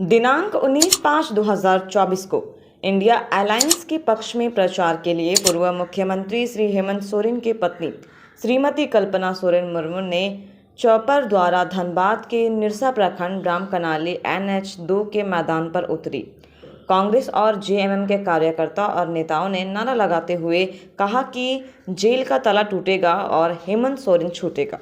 दिनांक 19/5/2024 को India alliance के पक्ष में प्रचार के लिए पूर्व मुख्यमंत्री श्री हेमंत सोरेन की पत्नी श्रीमती कल्पना सोरेन मुर्मू ने चौपर द्वारा धनबाद के निरसा प्रखंड ग्राम कनाली NH2 के मैदान पर उतरी। कांग्रेस और JMM के कार्यकर्ता और नेताओं ने नारा लगाते हुए कहा कि जेल का ताला टूटेगा और हेमंत सोरेन छूटेगा।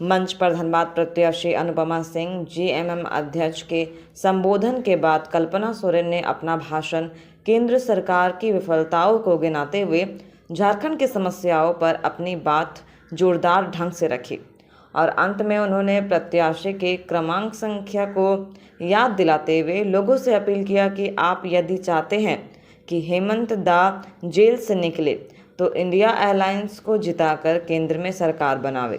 मंच पर धनबाद प्रत्याशी अनुपमा सिंह JMM अध्यक्ष के संबोधन के बाद कल्पना सोरेन ने अपना भाषण केंद्र सरकार की विफलताओं को गिनाते हुए झारखंड की समस्याओं पर अपनी बात जोरदार ढंग से रखी और अंत में उन्होंने प्रत्याशी के क्रमांक संख्या को याद दिलाते हुए लोगों से अपील किया कि आप यदि चाहते हैं कि हेमंत दा जेल से निकले तो इंडिया अलायंस को जिताकर केंद्र में सरकार बनावे,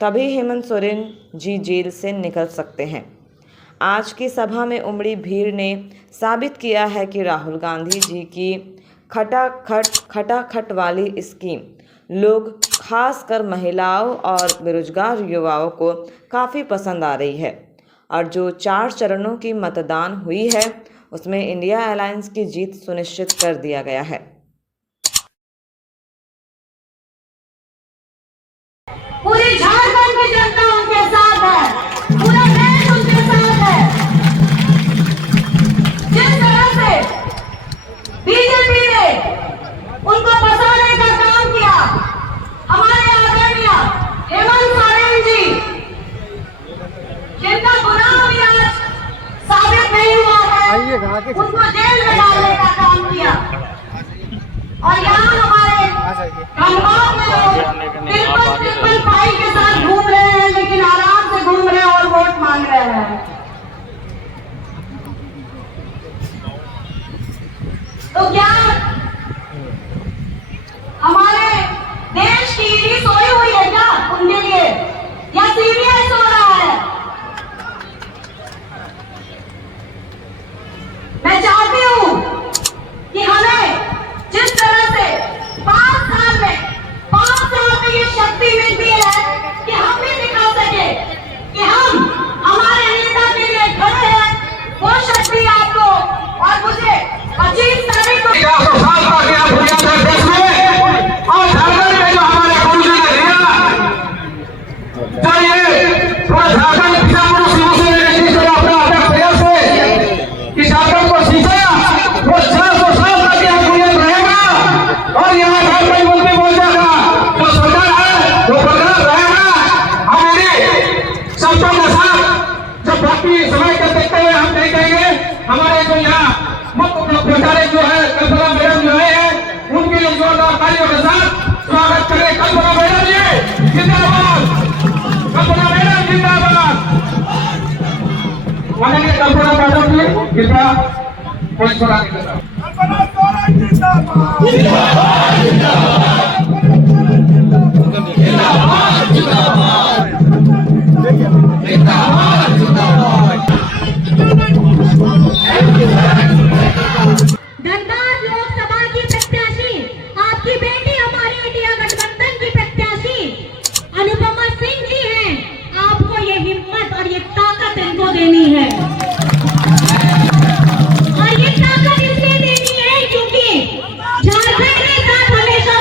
तभी हेमंत सोरेन जी जेल से निकल सकते हैं। आज की सभा में उमड़ी भीड़ ने साबित किया है कि राहुल गांधी जी की खटाखट वाली स्कीम लोग खासकर महिलाओं और बेरोजगार युवाओं को काफ़ी पसंद आ रही है और जो 4 चरणों की मतदान हुई है उसमें इंडिया अलायंस की जीत सुनिश्चित कर दिया गया है। पूरी झारखंड की जनता उनके साथ है, पूरा देश उनके साथ है। जिस तरह से बीजेपी ने उनको फंसाने का काम किया, हमारे आदरणीय हेमंत सोरेन जी जिनका गुनाह भी आज साबित नहीं हुआ है, उनको जेल में डालने का काम किया। और यहाँ हमारे धनबाद में लोग ट्रिपल फाइव के साथ घूम रहे हैं, लेकिन आराम से घूम रहे हैं और वोट मांग रहे हैं। तो क्या हमारे देश की ईडी सोई हुई है क्या उनके लिए, या CBI सो रहा है? मैं चाहती हूँ कि हमें जिस तरह से 5 साल में 5 साल में ये शक्ति मिलती है कि हम भी दिखा सके कि हम हमारे नेता के लिए खड़े हैं, वो शक्ति आपको और मुझे 25 तारीख को समय कर सकते हुए हम नहीं कहेंगे। हमारे जो यहाँ मुख्य प्रचारक जो है कल्पना मैडम जो है उनके लिए जोरदार तालियों के साथ स्वागत करें। कल्पना मैडम जी जिंदाबाद, कल्पना मैडम जिंदाबाद। माननीय कल्पना मैडम जी कृपया कोई सुना के साथ कल्पना सोरेन जिंदाबाद, जिंदाबाद, जिंदाबाद, जिंदाबाद, जिंदाबाद, जिंदाबाद। धनबाद लोकसभा की प्रत्याशी आपकी बेटी हमारी इंडिया गठबंधन की प्रत्याशी अनुपमा सिंह जी हैं। आपको ये हिम्मत और ये ताकत इनको देनी है, और ये ताकत इसलिए देनी है क्योंकि झारखंड के साथ हमेशा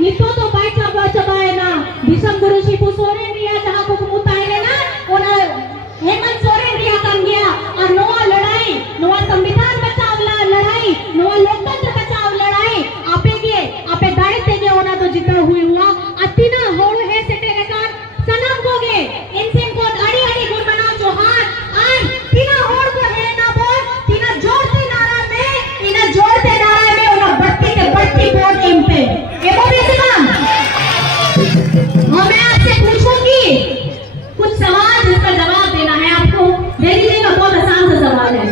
itu tuh baca na bisa guru Shibu Soren dia जहां को मुतायने ना और Hemant Soren dia kan dia और नवा लड़ाई नवा संविधान बचाव लड़ाई नवा लोकतंत्र बचाव लड़ाई आपे दायित्व के होना तो जितना हुई हुआ अतिना होड़ है सेटे का सनम कोगे इनसे को अड़ी अड़ी गुण बनाओ जोहार आज तीना होड़ को है ना बोल तीना जोड़ते नारा में उन्हें बढ़ती बोल टीम पे ये बोल रहे थे हम मैं आपसे पूछूंगी कुछ सवाल जिसका जवाब देना है आपको दे दीजिएगा बहुत आसान सा सवाल है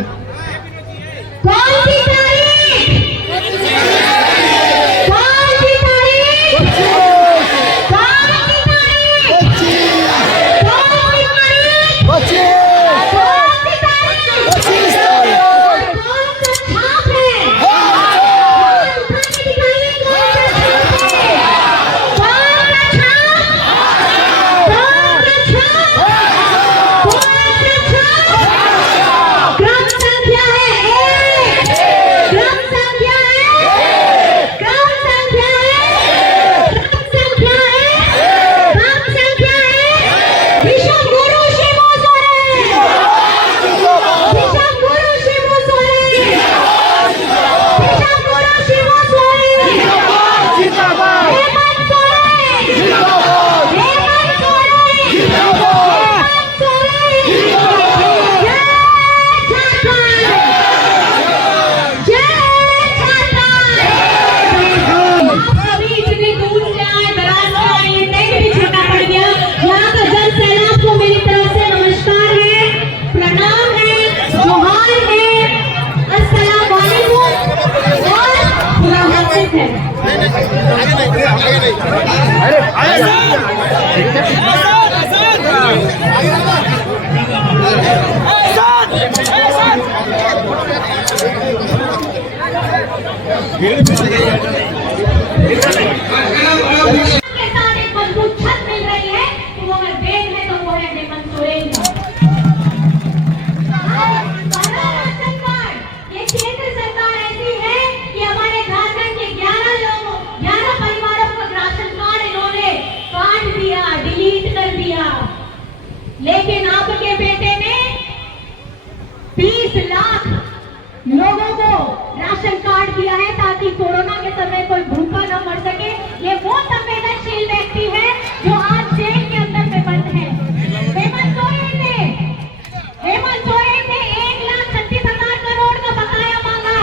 कौन सी तारीख कौन सी तारीख कौन सी तारीख कौन सी तारीख कौन सा छाप है मजबूत छत मिल रही है तो वो अगर देन है तो वो है हेमंत सोरेन का। ये केंद्र सरकार ऐसी है कि हमारे झारखंड के 11 परिवारों का राशन कार्ड इन्होंने काट दिया, डिलीट कर दिया। लेकिन आपके बेटे ने 20 लाख लोगों को राशन कार्ड दिया है ताकि कोरोना के समय कोई भूखा न मर सके। ये वो संवेदनशील व्यक्ति है जो आज जेल के अंदर में बंद है। हेमंत सोरेन ने 1,36,000 करोड़ का बकाया मांगा,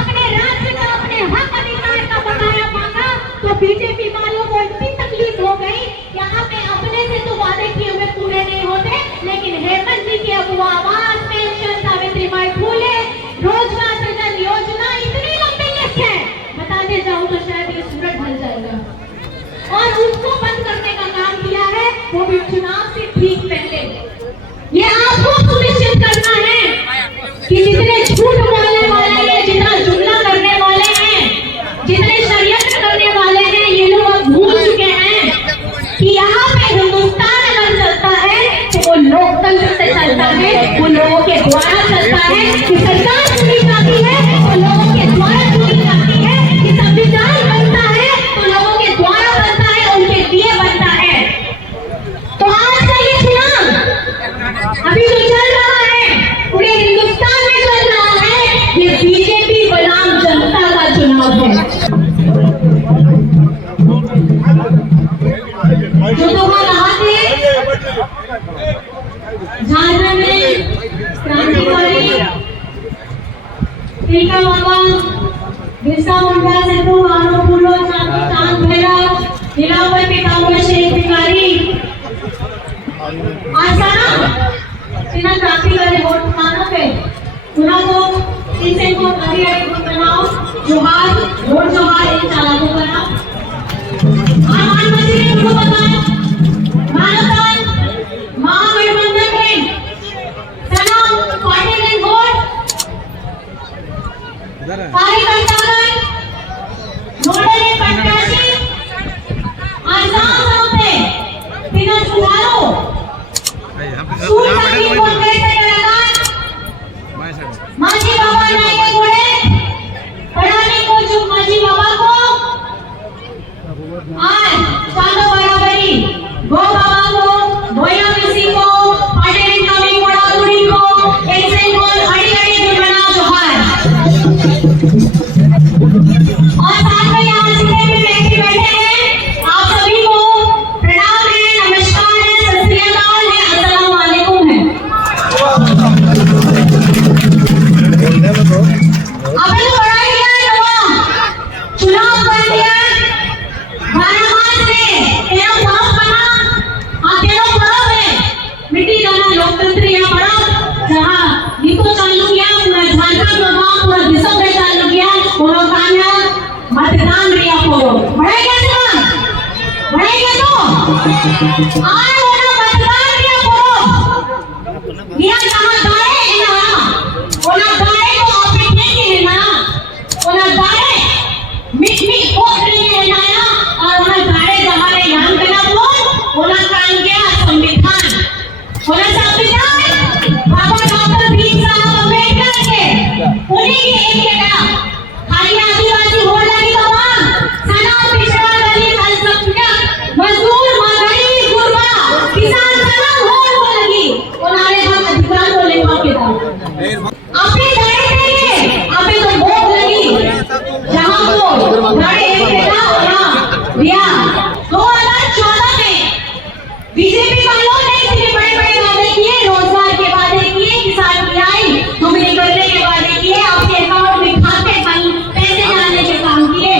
अपने राज्य का, अपने हक अधिकार का बकाया मांगा। तो बीजेपी वालों को इतनी तकलीफ हो गई कि आपने अपने से तो वादे किए हुए पूरे नहीं होते, लेकिन हेमंत जी की अगुवा आवाज पेंशन, सावित्री माई फूले, रोजगार सृजन योजना इतनी लंबी लिस्ट है, बताने जाऊं तो शायद ये सूरज ढल जाएगा। और उसको बंद करने का काम किया है वो भी चुनाव से ठीक पहले। ये आपको सुनिश्चित करना है कि जितने झूठ बोलने वाले हैं, जितना जुमला करने वाले हैं, जितने षड्यंत्र करने वाले हैं, ये लोग आज चांदो बराबरी गो बाबा को भोया किसी को पाटेल कमी मोड़ा दूरी को ऐसे को अड़ी अड़ी बना जोहार और साथ में यहाँ जितने भी व्यक्ति बैठे हैं आप सभी को प्रणाम है, नमस्कार है, सत श्री अकाल है, अस्सलाम वालेकुम है। आपने तो पढ़ाई किया है तमाम चुनाव कर दिया भारत में तेरा पास बना तेरा पर्व है मिट्टी जाना लोकतंत्र या पर्व जहाँ नीतो चालू किया पूरा झारखंड में पूरा देश में चालू किया पूरा कामयाब मतदान रिया को बढ़ाएगा ना बढ़ाएगा तो आज वाला मतदान रिया को रिया जहाँ दाए है ना वाला दाए को ऑपरेट नहीं है ना वाला दाए मिट कोट नहीं है ना और वाला दाए जहाँ ने यहाँ पे ना बोल वाला काम किया संविधान वाला संविधान बाबा डॉक्टर भीमराव अम्बेडकर के उन्हीं के एक बेटा खाली आदिवासी हो लगी तमाम सना पिछड़ा दलित अल्पसंख्यक मजदूर गरीब गुरबा किसान सनम हो लगी उन्होंने हम अधिकार को लेवा के था आपने दाए देंगे आपने तो भोग लगी जहां को दाए एक बेटा होना दिया 2014 में बीजेपी वालों ने इतने बड़े बड़े वादे किए रोजगार के वादे किए किसान की आई दुगनी करने के वादे किए आपके अकाउंट में खाते पैसे डालने के काम किए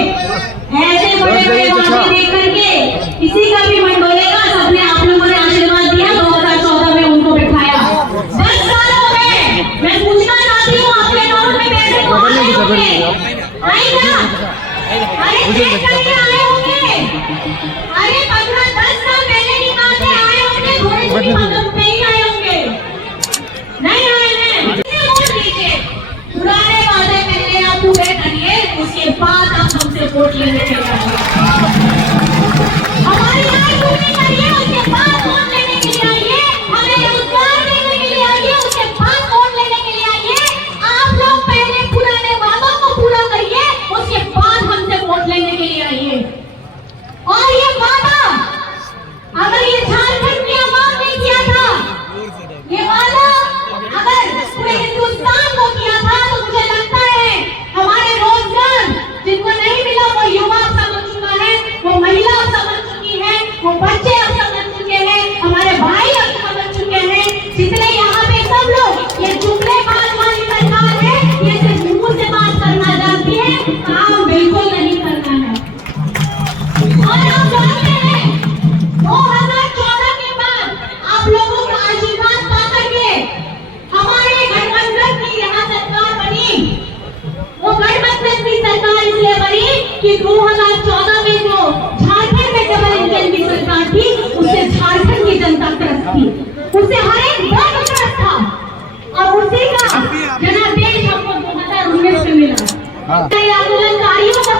ऐसे बड़े बड़े वादे देख करके किसी का भी मन डोलेगा सबने आप लोगों ने आशीर्वाद दिया 2014 में उनको बिठाया 10 साल हो गए मैं पूछना चाहती हूँ आपके अकाउंट में पैसे तो आए होंगे आएगा अरे चेक करके आए होंगे अरे 15-10 साल पहले निकाल के आए होंगे थोड़ी थोड़ी मतलब पे ही आए होंगे नहीं आए हैं वोट दीजिए पुराने वादे पहले आप पूरे करिए उसके बाद आप हमसे वोट लेने के लिए हमारी आय पूरी करिए उसके बाद वोट लेने के लिए आइए हमें रोजगार देने के लिए आइए उसके बाद वोट लेने के लिए आइए आप लोग पहले पुराने वादों को पूरा करिए उसके बाद हमसे वोट लेने के लिए आइए और ये वादा अगर ये झारखंड की आवाम ने किया था ये वादा अगर पूरे हिंदुस्तान को किया था तो मुझे लगता है हमारे रोजगार जिनको नहीं मिला वो युवा अब समझ चुका है वो महिला अब समझ चुकी है वो बच्चे अब समझ चुके हैं हमारे भाई अब समझ चुके हैं जितने यहाँ पे सब लोग ये जुमलेबाज वाली सरकार है ये सिर्फ मुंह से बात करना जानती है काम बिल्कुल नहीं करना है और आप जानते हैं 2014 के बाद आप लोगों का आशीर्वाद पा करके हमारे गठबंधन की यहाँ सरकार बनी वो गठबंधन की सरकार इसलिए बनी कि 2014 में जो झारखंड में डबल इंजन की सरकार थी उससे झारखंड की जनता त्रस्त थी उससे हर एक वर्ग त्रस्त था और उसी का जनादेश हमको 2019 में मिला आंदोलनकारियों का